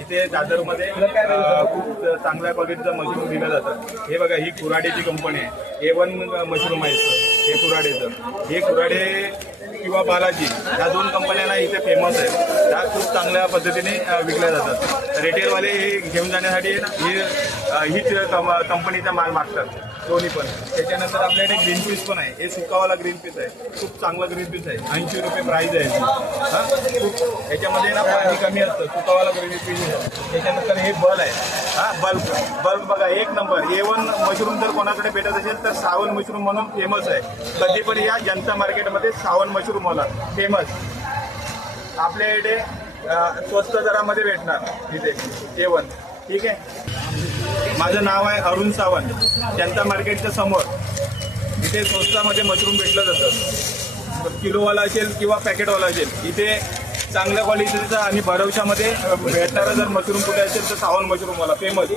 इथे दादरमध्ये खूप चांगल्या क्वालिटीचं मशरूम दिलं जातं. हे बघा, ही कुऱ्हाडीची कंपनी आहे. A1 मशरूम आहे हे कुऱ्हाडीचं. हे कुऱ्हाडे किंवा बालाजी या दोन कंपन्यांना इथे फेमस आहे. त्या खूप चांगल्या पद्धतीने विकल्या जातात. रिटेलवाले हे घेऊन जाण्यासाठी हीच कंपनीचा माल मागतात दोन्ही पण. त्याच्यानंतर आपल्याकडे ग्रीन पीस पण आहे. हे सुकावाला ग्रीन पीस आहे. खूप चांगलं ग्रीन पीस आहे. 80 रुपये प्राईज आहे. हां, खूप याच्यामध्ये ना पाणी कमी असतं. सुकावाला ग्रीन पीस आहे. त्याच्यानंतर हे बल आहे. हां, बल्ब बघा, एक नंबर. A1 मशरूम जर कोणाकडे भेटत असेल तर सावन मशरूम म्हणून फेमस आहे. कधी पण या जनता मार्केटमध्ये सावन मशरूम मला फेमस. आपल्या इथे स्वस्त दरामध्ये भेटणार इथे A1. ठीक आहे. माझं नाव आहे अरुण सावंत. जनता मार्केटच्या समोर इथे स्वस्तामध्ये मशरूम भेटलं जातं. किलोवाला असेल किंवा पॅकेटवाला असेल. इथे चांगल्या क्वालिटीचा आणि भरवशामध्ये भेटणारा जर मशरूम कुठे असेल तर सावन मशरूम मला फेमस.